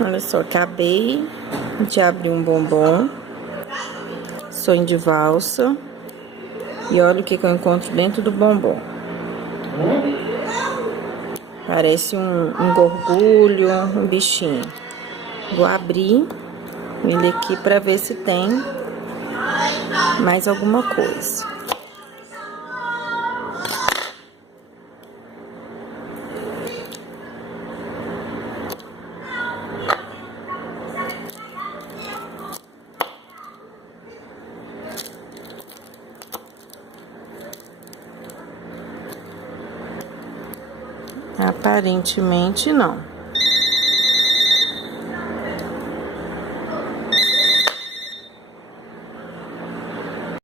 Olha só, acabei de abrir um bombom, sonho de valsa, e olha o que eu encontro dentro do bombom. Parece um gorgulho, um bichinho. Vou abrir ele aqui pra ver se tem mais alguma coisa. Aparentemente não.